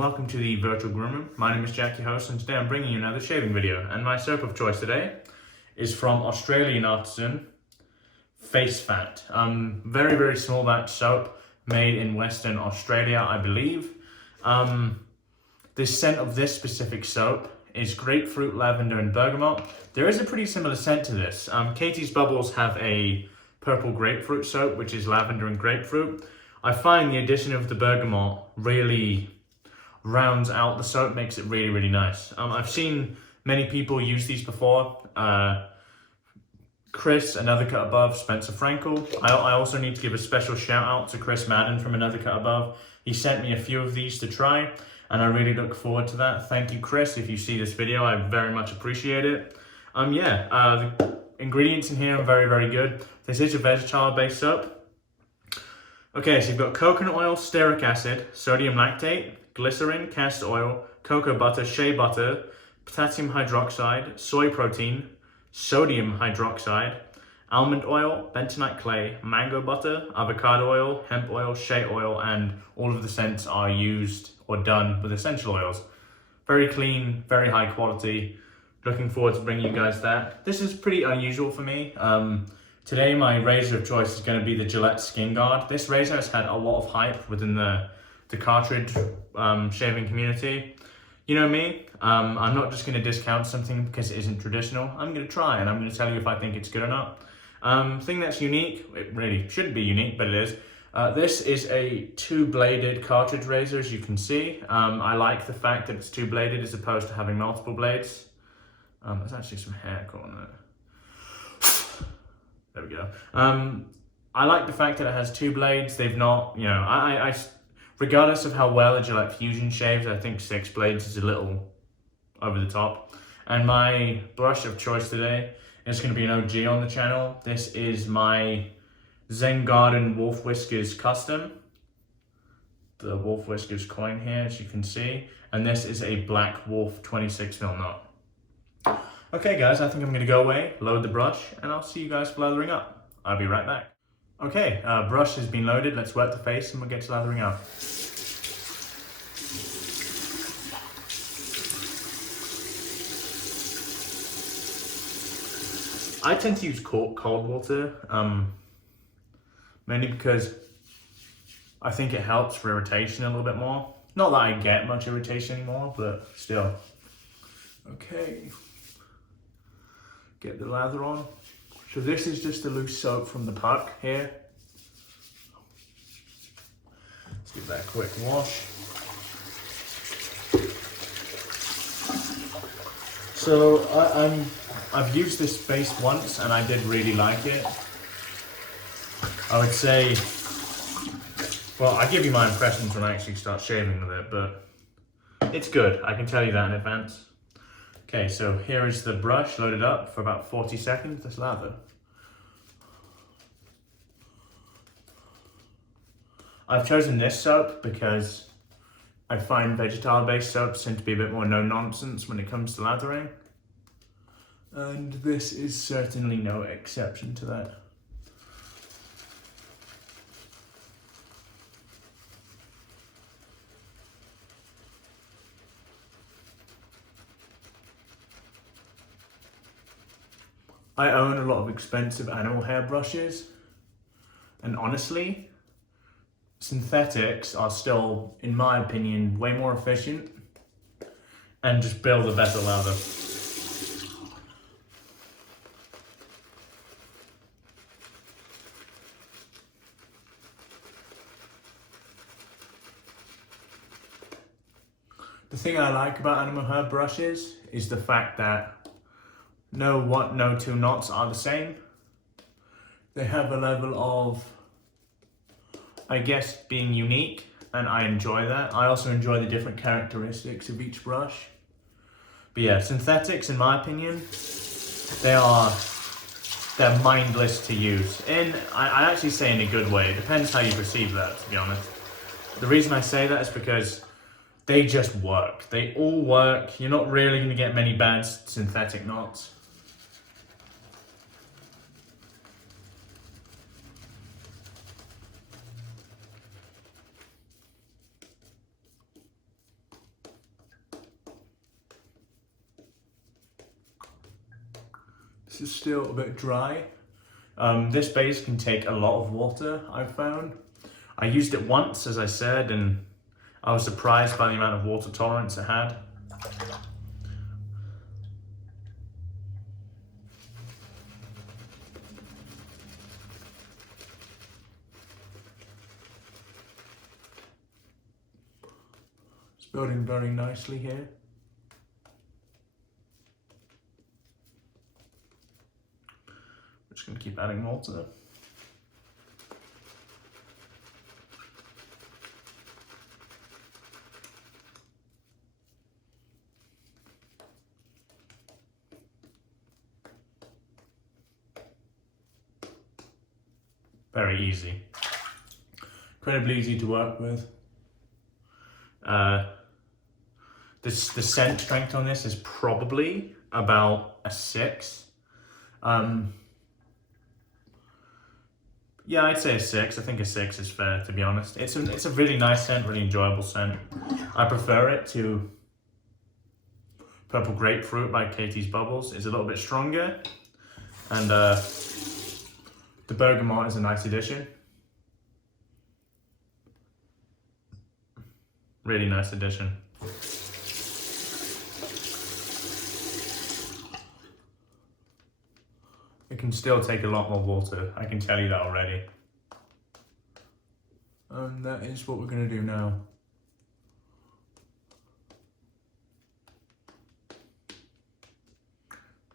welcome to the virtual grooming. My name is Jack, your host, and today I'm bringing you another shaving video. And my soap of choice today is from Australian artisan Facefat. Very, very small batch soap made in Western Australia, I believe. The scent of this specific soap is grapefruit, lavender, and bergamot. There is a pretty similar scent to this. Katie's Bubbles have a purple grapefruit soap, which is lavender and grapefruit. I find the addition of the bergamot really rounds out the soap, makes it really, really nice. I've seen many people use these before. Chris, Another Cut Above, Spencer Frankel. I also need to give a special shout out to Chris Madden from Another Cut Above. He sent me a few of these to try, and I really look forward to that. Thank you, Chris. If you see this video, I very much appreciate it. The ingredients in here are very, very good. This is a vegetable-based soap. Okay, so you've got coconut oil, stearic acid, sodium lactate, glycerin, castor oil, cocoa butter, shea butter, potassium hydroxide, soy protein, sodium hydroxide, almond oil, bentonite clay, mango butter, avocado oil, hemp oil, shea oil, and all of the scents are used or done with essential oils. Very clean, very high quality. Looking forward to bringing you guys that. This is pretty unusual for me. Today my razor of choice is going to be the Gillette Skinguard. This razor has had a lot of hype within the cartridge shaving community. You know me, I'm not just going to discount something because it isn't traditional. I'm going to try and I'm going to tell you if I think it's good or not. Thing that's unique, it really shouldn't be unique, but it is. This is a two-bladed cartridge razor, as you can see. I like the fact that it's two-bladed as opposed to having multiple blades. There's actually some hair caught on it. There we go. I like the fact that it has two blades. They've not, you know, regardless of how well a Gillette Fusion shaves, I think 6 blades is a little over the top. And my brush of choice today is going to be an OG on the channel. This is my Zen Garden Wolf Whiskers Custom. The Wolf Whiskers coin here, as you can see. And this is a Black Wolf 26mm knot. Okay guys, I think I'm going to go away, load the brush, and I'll see you guys for lathering up. I'll be right back. Okay, brush has been loaded. Let's wet the face and we'll get to lathering up. I tend to use cold water, mainly because I think it helps for irritation a little bit more. Not that I get much irritation anymore, but still. Okay. Get the lather on. So this is just a loose soap from the puck here. Let's give that a quick wash. So I've used this base once and I did really like it. I would say, well, I'll give you my impressions when I actually start shaving with it, but it's good. I can tell you that in advance. Okay, so here is the brush loaded up for about 40 seconds. Let's lather. I've chosen this soap because I find vegetable-based soaps tend to be a bit more no-nonsense when it comes to lathering. And this is certainly no exception to that. I own a lot of expensive animal hair brushes, and honestly, synthetics are still, in my opinion, way more efficient and just build a better lather. The thing I like about animal hair brushes is the fact that no two knots are the same. They have a level of, I guess, being unique, and I enjoy that. I also enjoy the different characteristics of each brush. But yeah, synthetics, in my opinion, they're mindless to use. And I actually say in a good way. It depends how you perceive that, to be honest. The reason I say that is because they just work. They all work. You're not really going to get many bad synthetic knots. this is still a bit dry. This base can take a lot of water, I've found. I used it once, as I said, and I was surprised by the amount of water tolerance it had. It's building very nicely here. We're just going to keep adding more to it. Very easy. Incredibly easy to work with. The scent strength on this is probably about a 6. Yeah, I'd say a 6. I think a 6 is fair, to be honest. It's a really nice scent, really enjoyable scent. I prefer it to Purple Grapefruit by Katie's Bubbles. It's a little bit stronger, and the Bergamot is a nice addition. Really nice addition. It can still take a lot more water, I can tell you that already. And that is what we're going to do now.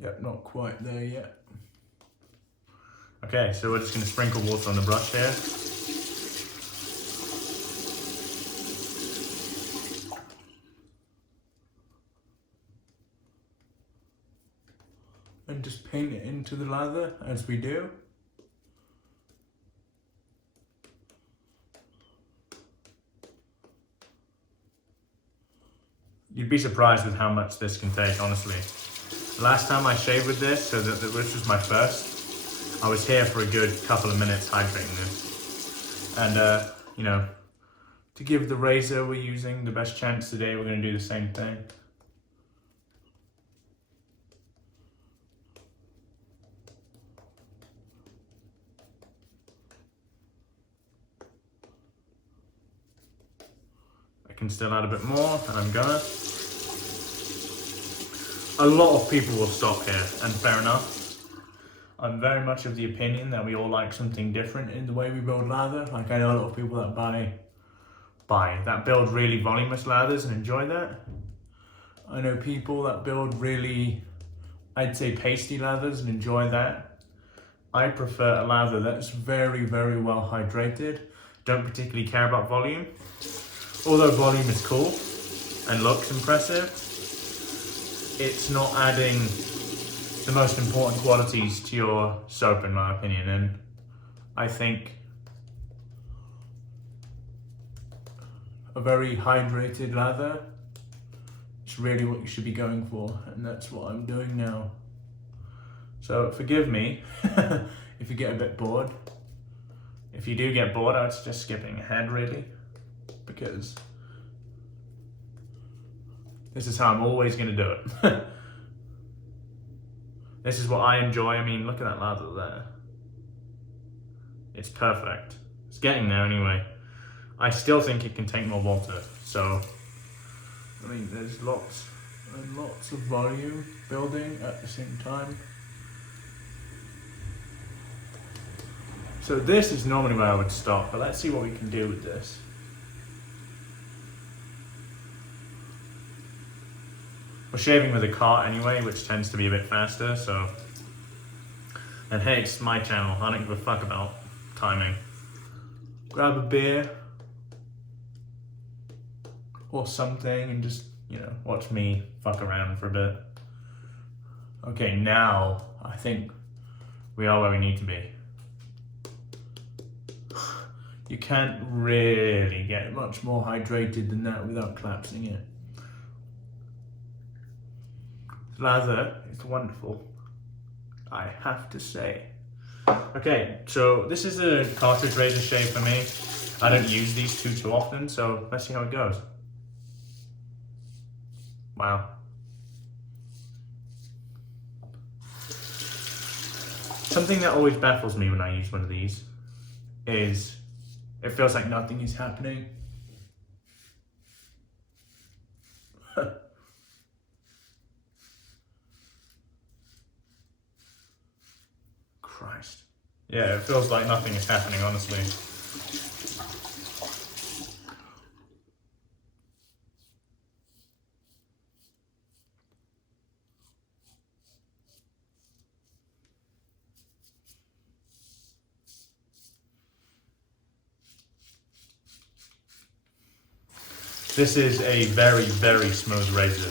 Yep, not quite there yet. Okay, so we're just going to sprinkle water on the brush here. And just paint it into the lather as we do. You'd be surprised with how much this can take, honestly. Last time I shaved with this, so that this was my first, I was here for a good couple of minutes hydrating this. And, you know, to give the razor we're using the best chance today, we're going to do the same thing. I can still add a bit more, and I'm gonna. A lot of people will stop here, and fair enough. I'm very much of the opinion that we all like something different in the way we build lather. Like, I know a lot of people that that build really voluminous lathers and enjoy that. I know people that build really, I'd say, pasty lathers and enjoy that. I prefer a lather that's very, very well hydrated. Don't particularly care about volume. Although volume is cool and looks impressive, it's not adding the most important qualities to your soap, in my opinion. And I think a very hydrated lather is really what you should be going for, and that's what I'm doing now. So forgive me if you get a bit bored. If you do get bored, I would suggest skipping ahead, really, because this is how I'm always going to do it. This is what I enjoy. I mean, look at that lather there. It's perfect. It's getting there anyway. I still think it can take more water. So, I mean, there's lots and lots of volume building at the same time. So this is normally where I would stop, but let's see what we can do with this. We're shaving with a cart anyway, which tends to be a bit faster, so... And hey, it's my channel, I don't give a fuck about timing. Grab a beer or something and just, you know, watch me fuck around for a bit. Okay, now I think we are where we need to be. You can't really get much more hydrated than that without collapsing it. Lather is wonderful, I have to say. Okay, so this is a cartridge razor shave for me. I don't use these too often, so let's see how it goes. Wow. Something that always baffles me when I use one of these is it feels like nothing is happening. Christ. Yeah, it feels like nothing is happening, honestly. This is a very, very smooth razor.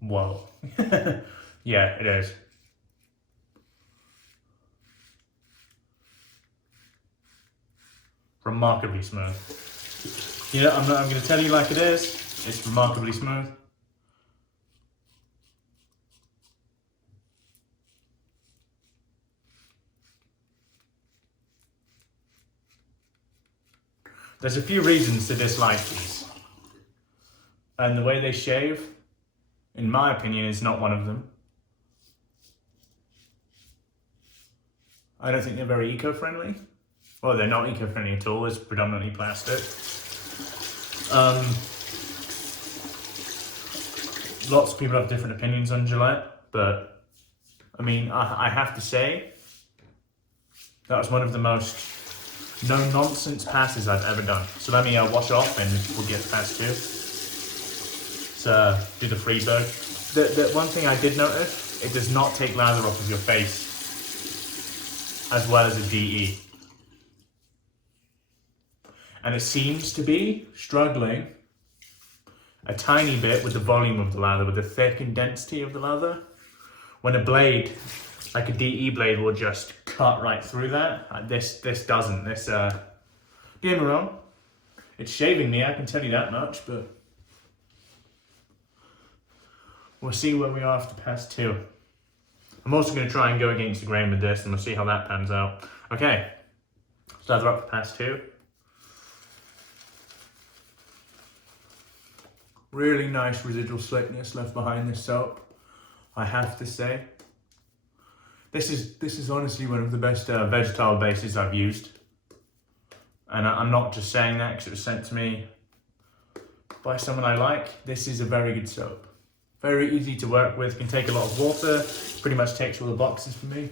Whoa. Yeah, it is. Remarkably smooth. You know, I'm going to tell you like it is. It's remarkably smooth. There's a few reasons to dislike these. And the way they shave, in my opinion, is not one of them. I don't think they're very eco-friendly. Well, they're not eco-friendly at all. It's predominantly plastic. Lots of people have different opinions on Gillette, but I mean, I have to say, that was one of the most no-nonsense passes I've ever done. So let me wash off and we'll get to pass 2. So, do the free bird. The one thing I did notice, it does not take lather off of your face as well as a GE. And it seems to be struggling a tiny bit with the volume of the lather, with the thick and density of the lather. When a blade, like a DE blade, will just cut right through that. This doesn't. This, don't get me wrong, it's shaving me, I can tell you that much, but we'll see where we are after pass 2. I'm also going to try and go against the grain with this, and we'll see how that pans out. Okay, let's lather up for pass 2. Really nice residual slickness left behind this soap, I have to say. This is honestly one of the best vegetable bases I've used. And I'm not just saying that because it was sent to me by someone I like. This is a very good soap. Very easy to work with, can take a lot of water, pretty much takes all the boxes for me.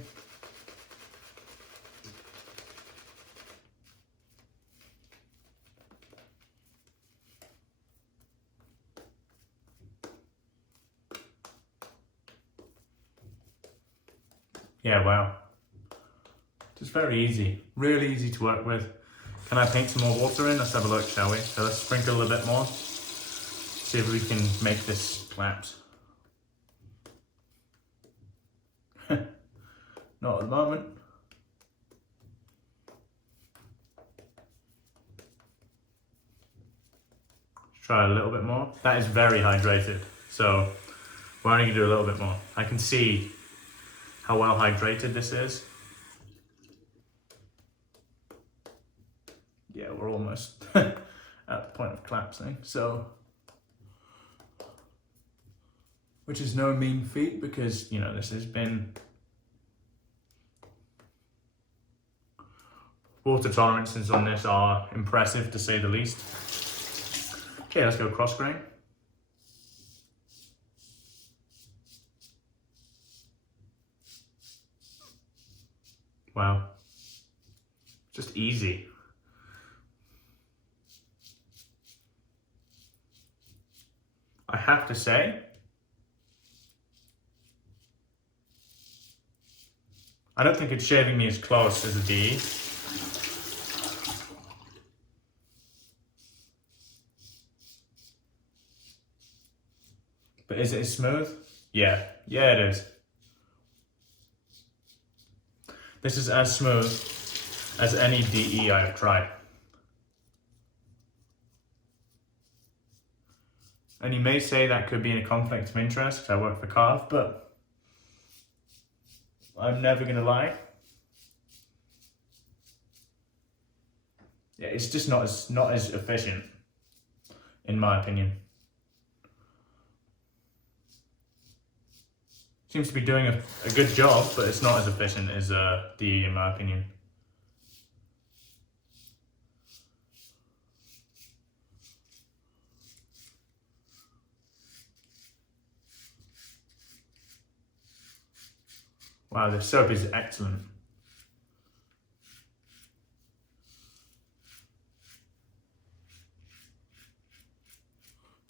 Yeah, wow. Just very easy, really easy to work with. Can I paint some more water in? Let's have a look, shall we? So let's sprinkle a bit more. See if we can make this collapse. Not at the moment. Let's try a little bit more. That is very hydrated, so we're only gonna do a little bit more. I can see how well hydrated this is. Yeah, we're almost at the point of collapsing, so, which is no mean feat because, you know, this has been, water tolerances on this are impressive to say the least. Okay, let's go cross grain. Wow, just easy. I have to say, I don't think it's shaving me as close as a DE. But is it as smooth? Yeah, it is. This is as smooth as any DE I've tried. And you may say that could be in a conflict of interest because I work for Carve, but I'm never gonna lie. Yeah, it's just not as efficient, in my opinion. Seems to be doing a good job, but it's not as efficient as DE in my opinion. Wow, this soap is excellent.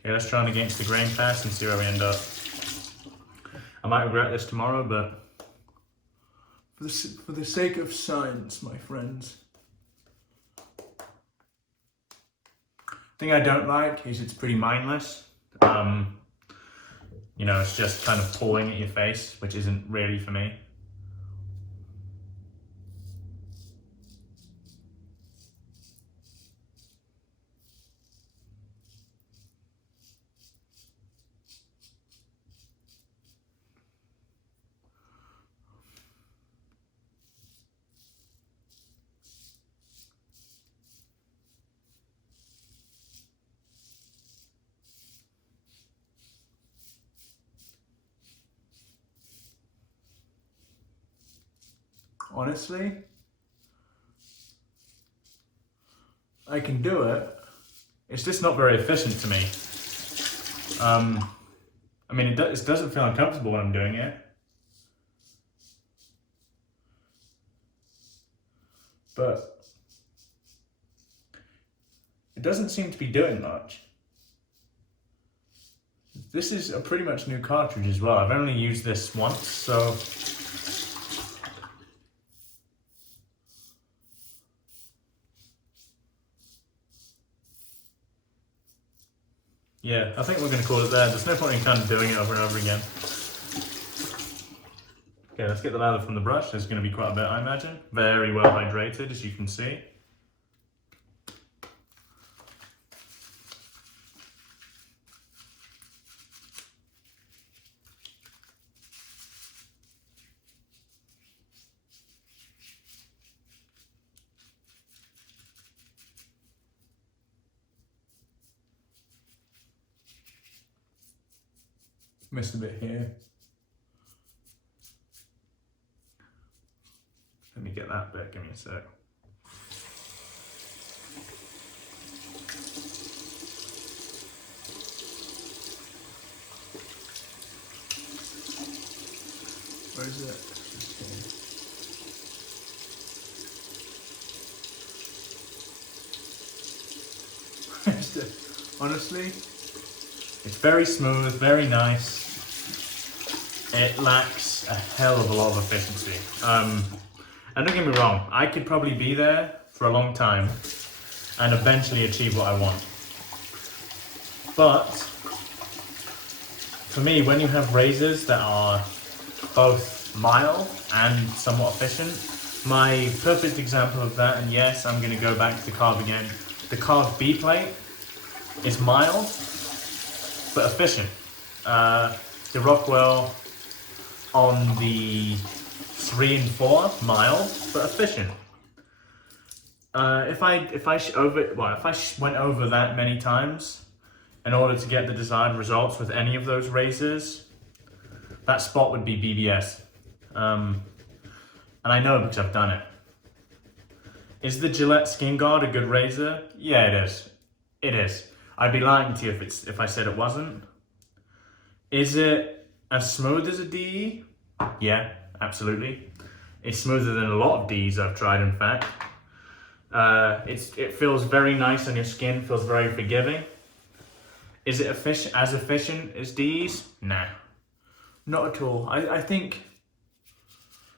Okay, let's try it against the grain pass and see where we end up. I might regret this tomorrow, but for the sake of science, my friends. The thing I don't like is it's pretty mindless. You know, it's just kind of pulling at your face, which isn't really for me. Honestly, I can do it. It's just not very efficient to me. I mean, it doesn't feel uncomfortable when I'm doing it. But it doesn't seem to be doing much. This is a pretty much new cartridge as well. I've only used this once, so... yeah, I think we're going to call it there. There's no point in kind of doing it over and over again. Okay, let's get the lather from the brush. There's going to be quite a bit, I imagine. Very well hydrated, as you can see. Missed a bit here. Let me get that bit, give me a sec. Where is it? Just here. Honestly, it's very smooth, very nice. It lacks a hell of a lot of efficiency. And don't get me wrong, I could probably be there for a long time and eventually achieve what I want. But for me, when you have razors that are both mild and somewhat efficient, my perfect example of that, and yes, I'm going to go back to the carve again, the carved B plate is mild but efficient. The Rockwell on the 3 and 4, mild but efficient. If I went over that many times in order to get the desired results with any of those razors, that spot would be BBS. And I know because I've done it. Is the Gillette Skinguard a good razor? Yeah, it is. It is. I'd be lying to you if I said it wasn't. Is it as smooth as a DE? Yeah, absolutely. It's smoother than a lot of Ds I've tried, in fact. It feels very nice on your skin, feels very forgiving. Is it as efficient as Ds? Nah, not at all. I think,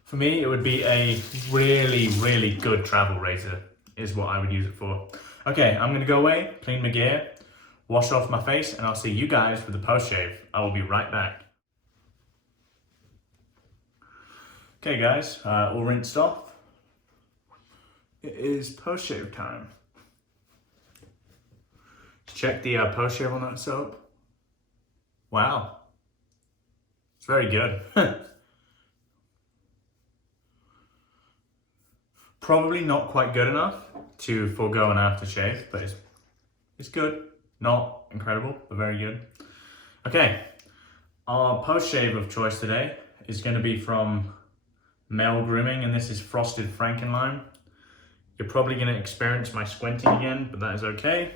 for me, it would be a really, really good travel razor, is what I would use it for. Okay, I'm gonna go away, clean my gear, wash off my face, and I'll see you guys for the post-shave. I will be right back. Okay guys, all rinsed off. It is post-shave time. Check the post-shave on that soap. Wow. It's very good. Probably not quite good enough to forego an aftershave, but it's good. Not incredible, but very good. Okay, our post-shave of choice today is going to be from Maol Grooming, and this is Frosted Frankinlime. You're probably going to experience my squinting again, but that is okay.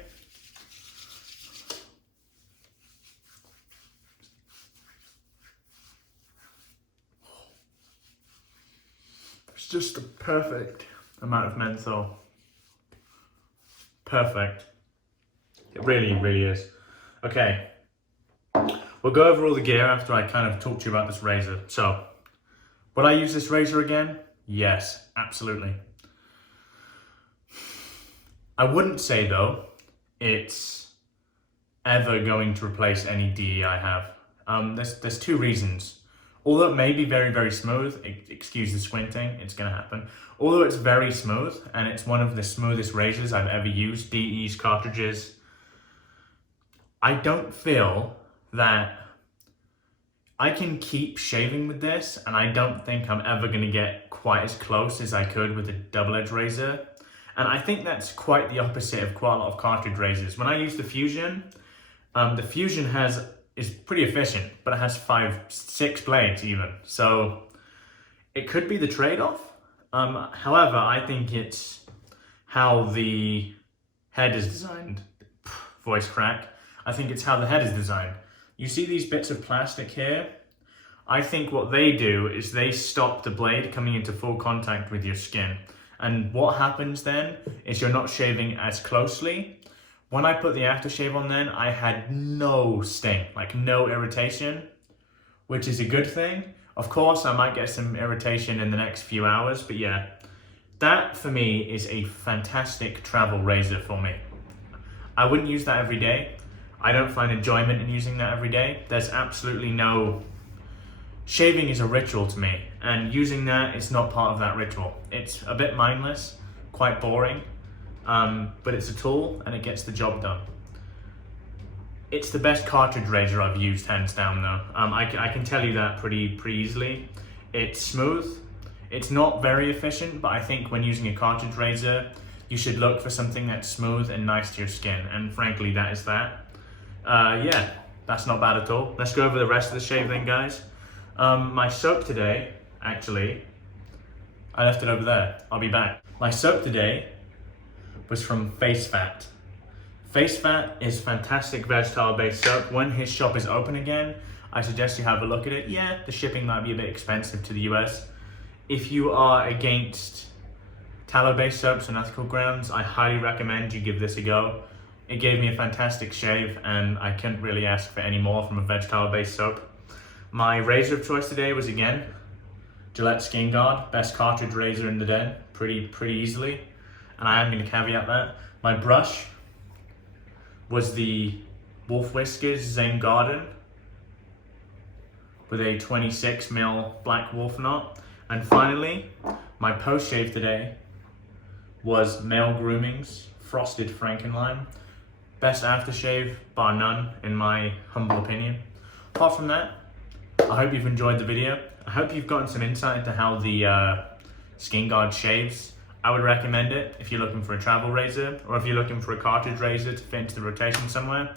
It's just the perfect amount of menthol. Perfect. It really, really is. Okay. We'll go over all the gear after I kind of talk to you about this razor. So, would I use this razor again? Yes, absolutely. I wouldn't say though, it's ever going to replace any DE I have. There's two reasons. Although it may be very, very smooth, excuse the squinting, it's gonna happen. Although it's very smooth, and it's one of the smoothest razors I've ever used, DEs, cartridges, I don't feel that I can keep shaving with this, and I don't think I'm ever gonna get quite as close as I could with a double-edged razor. And I think that's quite the opposite of quite a lot of cartridge razors. When I use the Fusion is pretty efficient, but it has 5-6 blades even. So it could be the trade-off. However, I think it's how the head is designed. Voice crack. I think it's how the head is designed. You see these bits of plastic here? I think what they do is they stop the blade coming into full contact with your skin. And what happens then is you're not shaving as closely. When I put the aftershave on then, I had no sting, like no irritation, which is a good thing. Of course, I might get some irritation in the next few hours, but yeah, that for me is a fantastic travel razor for me. I wouldn't use that every day. I don't find enjoyment in using that every day. There's absolutely no... Shaving is a ritual to me, and using that is not part of that ritual. It's a bit mindless, quite boring, but it's a tool and it gets the job done. It's the best cartridge razor I've used, hands down though. I can tell you that pretty easily. It's smooth. It's not very efficient, but I think when using a cartridge razor, you should look for something that's smooth and nice to your skin, and frankly, that is that. Yeah, that's not bad at all. Let's go over the rest of the shave then, guys. My soap today, actually, I left it over there. I'll be back. My soap today was from Facefat. Facefat is fantastic vegetable-based soap. When his shop is open again, I suggest you have a look at it. Yeah, the shipping might be a bit expensive to the US. If you are against tallow-based soaps on ethical grounds, I highly recommend you give this a go. It gave me a fantastic shave, and I couldn't really ask for any more from a vegetable-based soap. My razor of choice today was, again, Gillette Skinguard, best cartridge razor in the den, pretty easily. And I am going to caveat that. My brush was the Whiskers Zen Garden with a 26mm black wolf knot. And finally, my post-shave today was Maol Grooming's Frosted Frankinlime. Best aftershave, bar none, in my humble opinion. Apart from that, I hope you've enjoyed the video. I hope you've gotten some insight into how the Skinguard shaves. I would recommend it if you're looking for a travel razor, or if you're looking for a cartridge razor to fit into the rotation somewhere.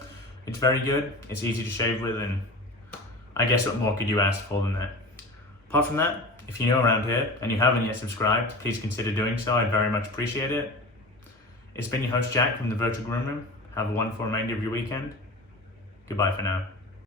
It's very good, it's easy to shave with, and I guess what more could you ask for than that? Apart from that, if you're new around here and you haven't yet subscribed, please consider doing so. I'd very much appreciate it. It's been your host Jack from the Virtual Groom Room. Have a wonderful remainder of your weekend. Goodbye for now.